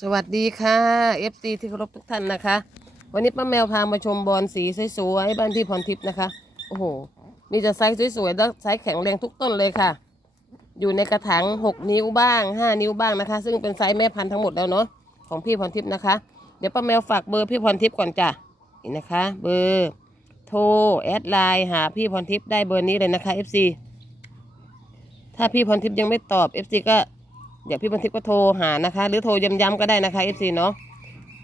สวัสดีค่ะ FC ที่เคารพทุกท่านนะคะ วันนี้ป้าแมวพามาชมบอลสีสวยๆบ้านที่พรทิพย์นะคะ โอ้โห มีแต่ไซส์สวยๆแล้วไซส์แข็งแรงทุกต้นเลยค่ะ อยู่ในกระถาง6 นิ้วบ้าง 5 นิ้วบ้างนะคะ ซึ่งเป็นไซส์แม่พันธุ์ทั้งหมดแล้วเนาะของพี่พรทิพย์นะคะ เดี๋ยวป้าแมวฝากเบอร์พี่พรทิพย์ก่อนจ้ะนี่นะคะ เบอร์โทรแอดไลน์หาพี่พรทิพย์ได้เบอร์นี้เลยนะคะ FC ถ้าพี่พรทิพย์ยังไม่ตอบ FC ก็ เดี๋ยวพี่พันทิพย์ก็โทรหานะคะ หรือโทรย้ำๆก็ได้นะคะ FC เนาะ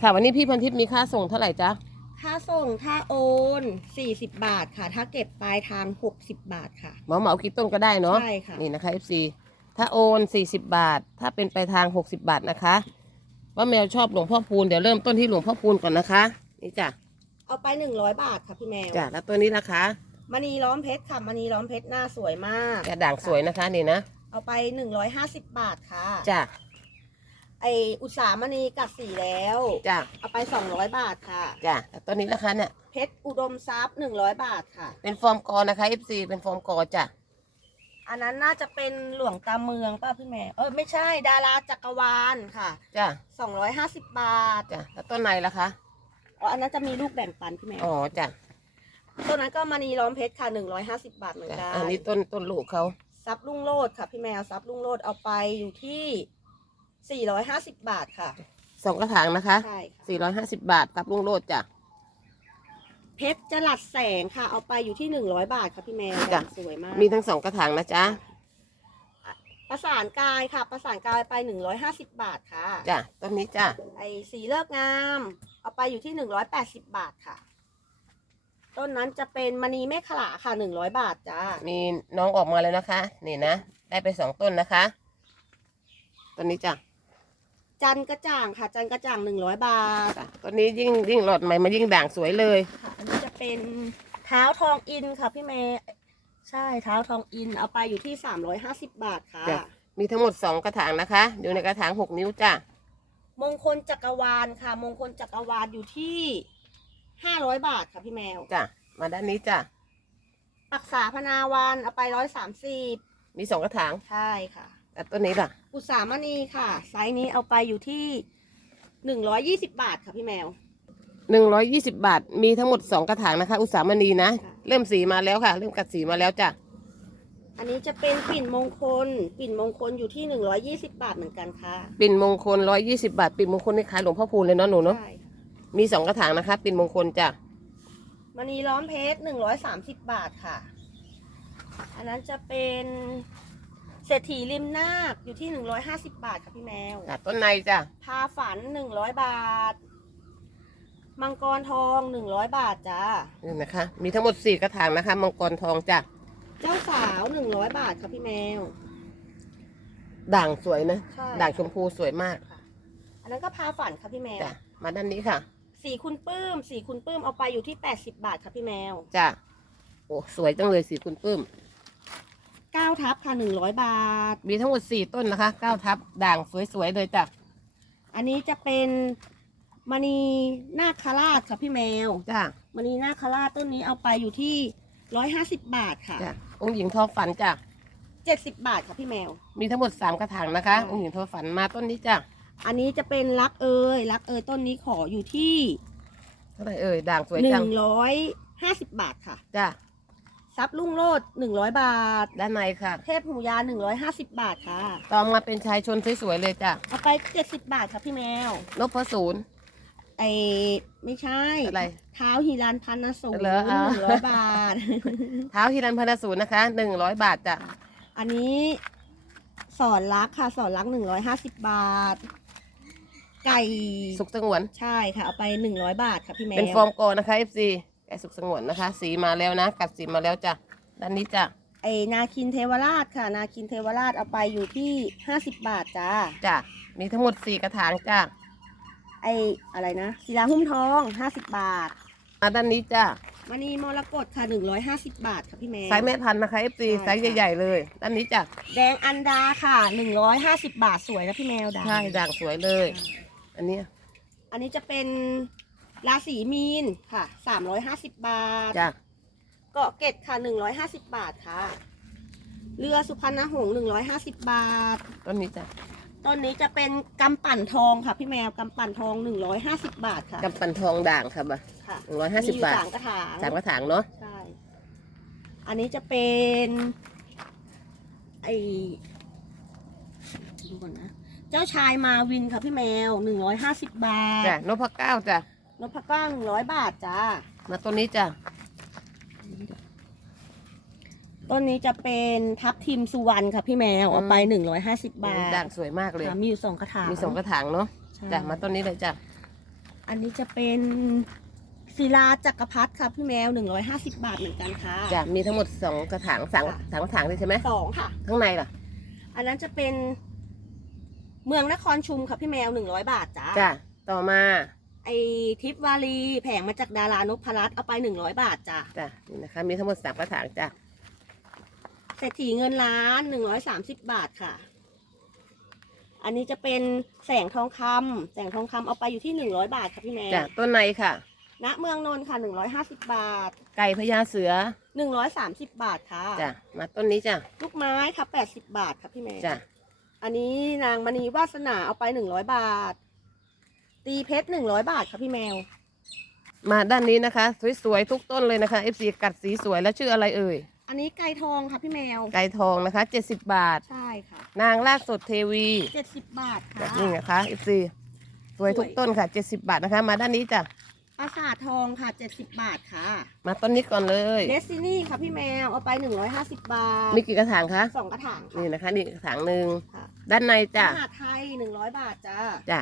ค่ะ วันนี้พี่พันทิพย์มีค่าส่งเท่าไหร่จ๊ะถ้าส่งถ้าโอน 40 บาทค่ะ ถ้าเก็บปลายทาง 60 บาทค่ะเหมาเหมากี่ต้นก็ได้เนาะใช่ค่ะนี่นะคะ FC ถ้าโอน 40 บาท ถ้าเป็นไปทาง 60 บาทนะคะว่าแมวชอบหลวงพ่อพูนเดี๋ยวเริ่มต้นที่หลวงพ่อพูนก่อนนะคะนี่จ้ะเอาไป100บาทค่ะพี่แมวจ้ะแล้วตัวนี้นะคะมณีล้อมเพชรค่ะมณีล้อมเพชรหน้าสวยมากจะด่างสวยนะคะนี่นะ เอาไป150บาทค่ะ จ้ะไออุตสาหมณีกัดสีแล้ว จ้ะเอาไป200บาทค่ะ จ้ะแล้วตัวนี้นะคะเนี่ย เพชรอุดมทรัพย์100บาทค่ะ เป็นฟอร์มกอนะคะ FC เป็นฟอร์มกอจ้ะ อันนั้นน่าจะเป็นหลวงตาเมืองป่ะพี่แมวเออไม่ใช่ดาราจักรวาลค่ะจ้ะ250บาทจ้ะ แล้วต้นในล่ะคะ อ๋ออันนั้นจะมีลูกแบ่งปันพี่แมวอ๋อจ้ะตัวนั้นก็มณีล้อมเพชรค่ะ150บาทเหมือนจ้ะ กัน อันนี้ต้นต้นลูกเขา ซับลุงโลดค่ะ พี่แมวซับลุงโลดเอาไปอยู่ที่ 450 บาทค่ะ สองกระถางนะคะใช่ค่ะ450บาทกับลุงโลดจ้ะ เพชรจลัดแสงค่ะ เอาไปอยู่ที่ 100 บาทค่ะพี่แมวจ้ะ สวยมากมีทั้งสองกระถางนะจ๊ะ ประสานกายค่ะ ประสานกายไป 150 บาทค่ะ จ้ะต้นนี้จ้ะ ไอ้สีเลิกงาม เอาไปอยู่ที่ 180 บาทค่ะ ต้นนั้นจะเป็นมณีแม่ขลาค่ะ100บาทจ้ามีน้องออกมาแล้วนะคะ นี่นะ ได้ไปสองต้นนะคะ ต้นนี้จ้ะ จันกระจ่างค่ะ จันกระจ่าง100บาทจ้ะต้นนี้ยิ่งยิ่งหลอดใหม่มายิ่งด่างสวยเลยค่ะอันนี้จะเป็นเท้าทองอินค่ะพี่เมย์ใช่เท้าทองอินเอาไปอยู่ที่350บาทค่ะ จ้ะ มีทั้งหมดสองกระถางนะคะ อยู่ในกระถางหกนิ้วจ้ะ มงคลจักรวาลค่ะ มงคลจักรวาลอยู่ที่ 500บาทค่ะพี่แมว จ้ะมาด้านนี้จ้ะปักษาพนาวานเอาไป130มีสองกระถางใช่ค่ะ แต่ต้นนี้ล่ะ อุตสามณีค่ะ ไซส์นี้เอาไปอยู่ที่120บาทค่ะพี่แมว หนึ่งร้อยยี่สิบบาท มีทั้งหมดสองกระถางนะคะ อุตสามณีนะ ค่ะ เริ่มสีมาแล้วค่ะ เริ่มกัดสีมาแล้วจ้ะ อันนี้จะเป็นปิ่นมงคล ปิ่นมงคลอยู่ที่120บาทเหมือนกันค่ะ ปิ่นมงคลร้อยยี่สิบาท ปิ่นมงคลนี่ขายหลวงพ่อพูนเลยเนาะหนูเนาะ ใช่ค่ะ มีสองกระถางนะคะ ปิ่นมงคลจ้ะมณีล้อมเพชรหนึ่งร้อยสามสิบบาทค่ะ อันนั้นจะเป็นเศรษฐีริมนาคอยู่ที่หนึ่งร้อยห้าสิบบาทค่ะพี่แมวจ้ะต้นในจ้ะพาฝันหนึ่งร้อยบาท มังกรทองหนึ่งร้อยบาทจ้านี่นะคะ มีทั้งหมดสี่กระถางนะคะ มังกรทองจ้ะเจ้าสาวหนึ่งร้อยบาทค่ะพี่แมว ด่างสวยนะ ใช่ด่างชมพูสวยมากค่ะอันนั้นก็พาฝันค่ะพี่แมว จ้ะมาด้านนี้ค่ะ สีคุณปื้ม สีคุณปื้มเอาไปอยู่ที่แปดสิบบาทค่ะพี่แมวจ้ะโอ้สวยจังเลยสีคุณปื้มเก้าทับค่ะหนึ่งร้อยบาท มีทั้งหมดสี่ต้นนะคะเก้าทับด่างสวยๆเลยจ้ะอันนี้จะเป็นมณีนาคราชค่ะพี่แมวจ้ะมณีนาคราชต้นนี้เอาไปอยู่ที่ร้อยห้าสิบบาทค่ะจ้ะองค์หญิงทอฝันจ้ะเจ็ดสิบบาทค่ะพี่แมว มีทั้งหมดสามกระถางนะคะ องค์หญิงทอฝันมาต้นนี้จ้ะ อันนี้จะเป็นรักเอยรักเอยต้นนี้ขออยู่ที่เท่าไหร่เอ่ยด่างสวยหจังนึ่งร้อยห้าสิบบาทค่ะ จ้ะซับลุ่งโลดหนึ่งร้อยบาท ด้านในค่ะ เทพหูยาหนึ่งร้อยห้าสิบบาทค่ะ ต่อมาเป็นชายชนสวยๆเลยจ้ะเอาไปเจ็ดสิบบาทค่ะพี่แมว นพศูนย์ ไอไม่ใช่อะไรเท้าฮิรันพันนสูงหเหรออ่านึ่งร้อยบาท เท้าฮิรันพนศูนย์นะคะหนึ่งร้อยบาทจ้ะอันนี้สอนรักค่ะสอนรักหนึ่งร้อยห้าสิบบาท ไก่สุขสงวน ใช่ค่ะเอาไปหนึ่งร้อยบาทค่ะพี่แมวเป็นฟอร์มโกนะคะ FC แกสุขสงวนนะคะ สีมาแล้วนะ กัดสีมาแล้วจ้ะด้านนี้จ้ะไอนาคินเทวราชค่ะ นาคินเทวราชเอาไปอยู่ที่ห้าสิบบาทจ้าจ้ะมีทั้งหมดสี่กระถางจ้ะไออะไรนะศิลาหุ้มทองห้าสิบบาทมาด้านนี้จ้ะมณีมรกตค่ะหนึ่งร้อยห้าสิบบาทค่ะพี่แมวไซส์แม่พันธุ์นะคะ FC ใช่ไซส์ค่ะใหญ่ๆเลยด้านนี้จ้ะแดงอันดาค่ะหนึ่งร้อยห้าสิบบาทสวยนะพี่แมวดาใช่ด่างสวยเลย อันเนี้ยอันนี้จะเป็นราศีมีนค่ะสามร้อยห้าสิบบาท จ้ะเกาะเกร็ดค่ะหนึ่งร้อยห้าสิบบาทค่ะ เรือสุพรรณหงส์หนึ่งร้อยห้าสิบบาท ต้นนี้จ้ะต้นนี้จะเป็นกำปั่นทองค่ะ พี่แมวกำปั่นทองหนึ่งร้อยห้าสิบบาทค่ะกำปั้นทองด่างค่ะบ่ค่ะหนึ่งร้อยห้าสิบบาทมีอยู่สามกระถางสามกระถางเนาะใช่ อันนี้จะเป็นไอดูก่อนนะ เจ้าชายมาวินค่ะพี่แมวหนึ่งร้อยห้าสิบบาทจ้ะนพเก้าจ้ะนพก้าหนึ่งร้อยบาทจ้ามาต้นนี้จ้ะต้นนี้จะเป็นทับทิมสุวรรณค่ะพี่แมวเอาไปหนึ่งร้อยห้าสิบบาทด่างสวยมากเลยค่ะมีอยู่สองกระถางมีสองกระถางเนาะใช่จ้ะมาต้นนี้เลยจ้ะอันนี้จะเป็นศิลาจักรพรรดิค่ะพี่แมวหนึ่งร้อยห้าสิบบาทเหมือนกันค่ะจ้ะมีทั้งหมดสองกระถางสามค่ะสามกระถางเลยใช่ไหมสองค่ะ ข้างในล่ะ อันนั้นจะเป็น เมืองนครชุมค่ะพี่แมวหนึ่งร้อยบาทจ้าจ้ะต่อมาไอทิพวารีแผงมาจากดารานพรัตน์เอาไปหนึ่งร้อยบาทจ้าจ้ะนี่นะคะ มีทั้งหมดสามกระถางจ้ะเศรษฐีเงินล้านหนึ่งร้อยสามสิบบาทค่ะ อันนี้จะเป็นแสงทองคำแสงทองคำเอาไปอยู่ที่หนึ่งร้อยบาทค่ะพี่แมวจ้ะต้นในค่ะ ณเมืองนนท์ค่ะหนึ่งร้อยห้าสิบบาทไก่พญาเสือหนึ่งร้อยสามสิบบาทค่ะ จ้ะมาต้นนี้จ้ะลูกไม้ค่ะแปดสิบบาทค่ะพี่แมว จ้ะ อันนี้นางมณีวาสนาเอาไปหนึ่งร้อยบาท ตีเพชรหนึ่งร้อยบาทค่ะพี่แมว มาด้านนี้นะคะ สวยๆทุกต้นเลยนะคะ FC กัดสีสวยแล้วชื่ออะไรเอ่ย อันนี้ไก่ทองค่ะพี่แมว ไก่ทองนะคะ 70 บาท ใช่ค่ะนางลากสดเทวีเจ็ดสิบบาทค่ะจ้ะนี่นะคะ FC สวยทุกต้นค่ะ 70 บาทนะคะ มาด้านนี้จ้ะ ปราสาททองค่ะเจ็ดสิบบาทค่ะมาต้นนี้ก่อนเลย เดสตินี่ค่ะพี่แมว เอาไปหนึ่งร้อยห้าสิบบาทมีกี่กระถางคะ สองกระถางค่ะ นี่นะคะนี่กระถางหนึ่งค่ะ ด้านในจ้ะมหาไทยหนึ่งร้อยบาทจ้า จ้ะ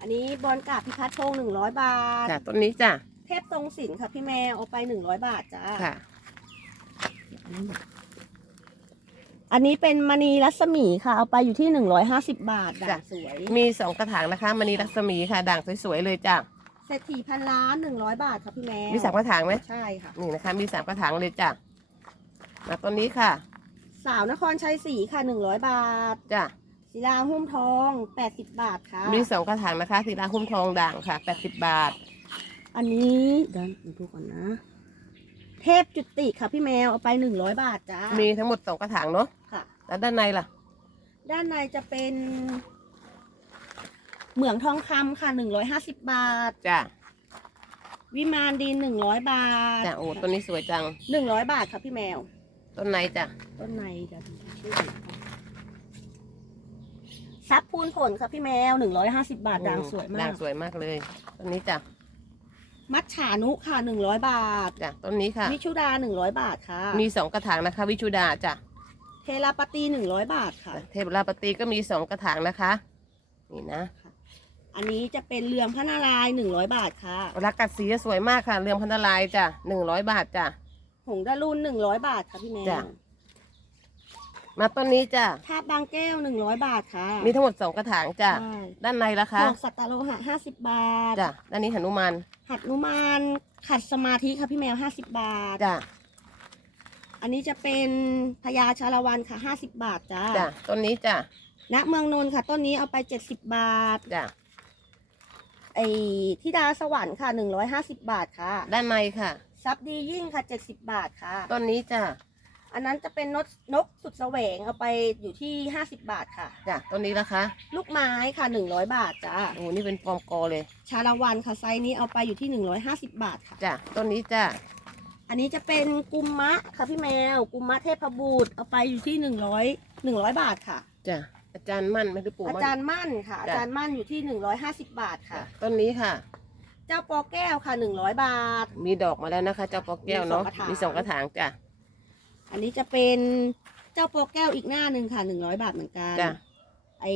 อันนี้บอลกาบพิพัฒน์พงหนึ่งร้อยบาท จ้ะต้นนี้จ้ะ เทพทรงศิลป์ค่ะพี่แมว เอาไปหนึ่งร้อยบาทจ้า ค่ะ อันนี้เป็นมณีรัศมีค่ะ เอาไปอยู่ที่หนึ่งร้อยห้าสิบบาทด่าจ้ะงสวย มีสองกระถางนะคะมณีรัศมีค่ะ ด่างสวยๆเลยจ้ะ เศรษฐีพันล้านหนึ่งร้อยบาทค่ะพี่แมวมีสามกระถางไหมใช่ค่ะ นี่นะคะ มีสามกระถางเลยจ้ะมาต้นนี้ค่ะ สาวนครชัยศรีค่ะหนึ่งร้อยบาทจ้ะศิลาหุ้มทองแปดสิบบาทค่ะ มีสองกระถางนะคะสีราคุ้มทองด่างค่ะ80บาท อันนี้เดี๋ยวดูก่อนนะ เทพจุติค่ะพี่แมวเอาไปหนึ่งร้อยบาทจ้ามีทั้งหมดสองกระถางเนาะค่ะ แล้วด้านในล่ะ ด้านในจะเป็น เหมืองทองคำค่ะหนึ่งร้อยห้าสิบบาท จ้ะวิมานดินหนึ่งร้อยบาทจ้ะโอ้ต้นนี้สวยจัง หนึ่งร้อยบาทค่ะพี่แมว ต้นในจ้ะต้นในเดี๋ยวดูชื่อก่อนซับพูนผลค่ะพี่แมวหนึ่งร้อยห้าสิบาทด่างสวยมาด่ากงสวยมากเลย ต้นนี้จ้ะมัดฉานุค่ะหนึ่งร้อยบาท จ้ะต้นนี้ค่ะ วิชุดาหนึ่งร้อยบาทค่ะมีสองกระถางนะคะ วิชุดาจ้ะเทราปตีหนึ่งร้อยบาทค่ะ เทพราปตีก็มีสองกระถางนะคะ นี่นะ อันนี้จะเป็นเรืองพระนารายณ์หนึ่งร้อยบาทค่ะ รักกัดสีสวยมากค่ะ เรืองพันธลายจ้ะหนึ่งร้อยบาทจ้ะ หงส์ดารุนหนึ่งร้อยบาทค่ะพี่แมวจ้ะมาต้นนี้จ้ะ ทาบบางแก้วหนึ่งร้อยบาทค่ะมีทั้งหมดสองกระถางจ้ะ ใช่ด้านในละหคะมวกสัตตโลหะห้าสิบบาท จ้ะ ด้านนี้หนุมานหัดนุมานขัดสมาธิค่ะพี่แมวห้าสิบบาท จ้ะ อันนี้จะเป็นพญาชาละวันค่ะห้าสิบบาทจ้าจ้ะ ต้นนี้จ้ะ ณเมืองนนท์ค่ะ ต้นนี้เอาไปเจ็ดสิบบาท จ้ะไอ้ทิดาสวรรค์ค่ะหนึ่งร้อยห้าสิบบาทค่ะ ด้านในค่ะ ซับดียิ่งค่ะเจ็ดสิบบาทค่ะ ต้นนี้จ้ะอันนั้นจะเป็นนกนกสุดแสวงเอาไปอยู่ที่ห้าสิบบาทค่ะ จ้ะต้นนี้ละคะลูกไม้ค่ะหนึ่งร้อยบาทจ้าโอ้นี่เป็นฟอร์มกอเลยชาละวันค่ะไซส์นี้เอาไปอยู่ที่หนึ่งร้อยห้าสิบบาทค่ะ จ้ะต้นนี้จ้ะอันนี้จะเป็นกุมมะค่ะพี่แมว กุมมะเทพบุตรเอาไปอยู่ที่หนึ่งร้อยหนึ่งร้อยบาทค่ะ จ้ะ อาจารย์มั่นไหมคือปู่อามั่น จารย์มั่นค่ะ อาจ้ะ จารย์มั่นอยู่ที่หนึ่งร้อยห้าสิบบาทจ้ะค่ะ ต้นนี้ค่ะ เจ้าปอแก้วค่ะหนึ่งร้อยบาท มีดอกมาแล้วนะคะ เจ้าปอกแก้วเนาะ มีมีสสอองงกกระระถาถาง งจ้ะ อันนี้จะเป็นเจ้าปอแก้วอีกหน้าหนึ่งค่ะหนึ่งร้อยบาทเหมือนกันจ้ะ ไอ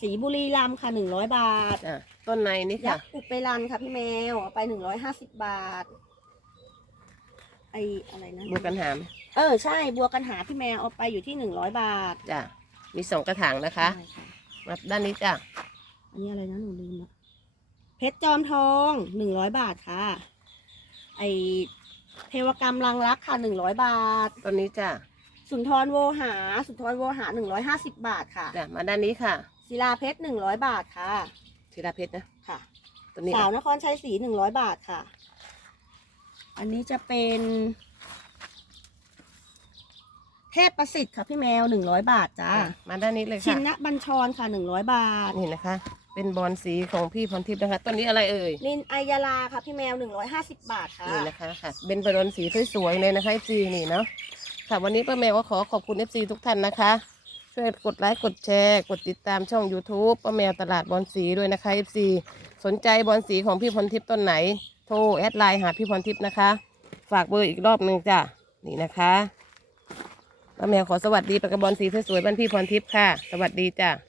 สีบุรีรัมย์ค่ะหนึ่งร้อยบาทจ้ะ ต้นในนี่ยัค่ะ กษ์อุเปรันค่ะพี่แมวเอาไปหนึ่งร้อยห้าสิบบาท ไออะไรนะบูกันหาม เออใช่บัวกันหาพี่แมวเอาไปอยู่ที่หนึ่งร้อยบาท จ้ะ มีสองกระถางนะคะใช่ค่ะมาด้านนี้จ้ะอันนี้อะไรนะหนูลืมละเพชรจอมทองหนึ่งร้อยบาทค่ะ ไอเทวกรรมลังรักค่ะหนึ่งร้อยบาท ต้นนี้จ้ะสุนทรโวหา สุนทรโวหาหนึ่งร้อยห้าสิบบาทค่ะจ้ะมาด้านนี้ค่ะศิลาเพชรหนึ่งร้อยบาทค่ะธีราเพชรนะค่ะต้นนี้สาวนครชัยศรีหนึ่งร้อยบาทค่ะ อันนี้จะเป็นเทท พประสิทธิ์ค่ะพี่แมวหนึ่งร้อยบาทจ้ามาด้านนี้เลยชิค่ะนนะบัญชรค่ะหนึ่งร้อยบาทนี่นะคะ เป็นบอลสีของพี่พรทิพย์นะคะต้นนี้อะไรเอ่ยนินไอยาลาค่ะพี่แมวหนึ่งร้อยห้าสิบบาทค่ะนี่นะคะค่ะ เป็นบอลสีสวยๆเลยนะคะ FC นี่เนาะค่ะวันนี้ป้าแมวก็ขอขอบคุณ FC ทุกท่านนะคะช่วยกดไลค์กดแชร์ กดติดตามช่อง YouTube ป้าแมวตลาดบอลสีด้วยนะคะ FC สนใจบอลสีของพี่พรทิพย์ต้นไหน โทรแอดไลน์หาพี่พรทิพย์นะคะ ฝากเบอร์อีกรอบหนึ่งจ้ะนี่นะคะ ป้าแมวขอสวัสดีปากกระบอลสีสวยๆบ้านพี่พรทิพย์ค่ะ สวัสดีจ้ะ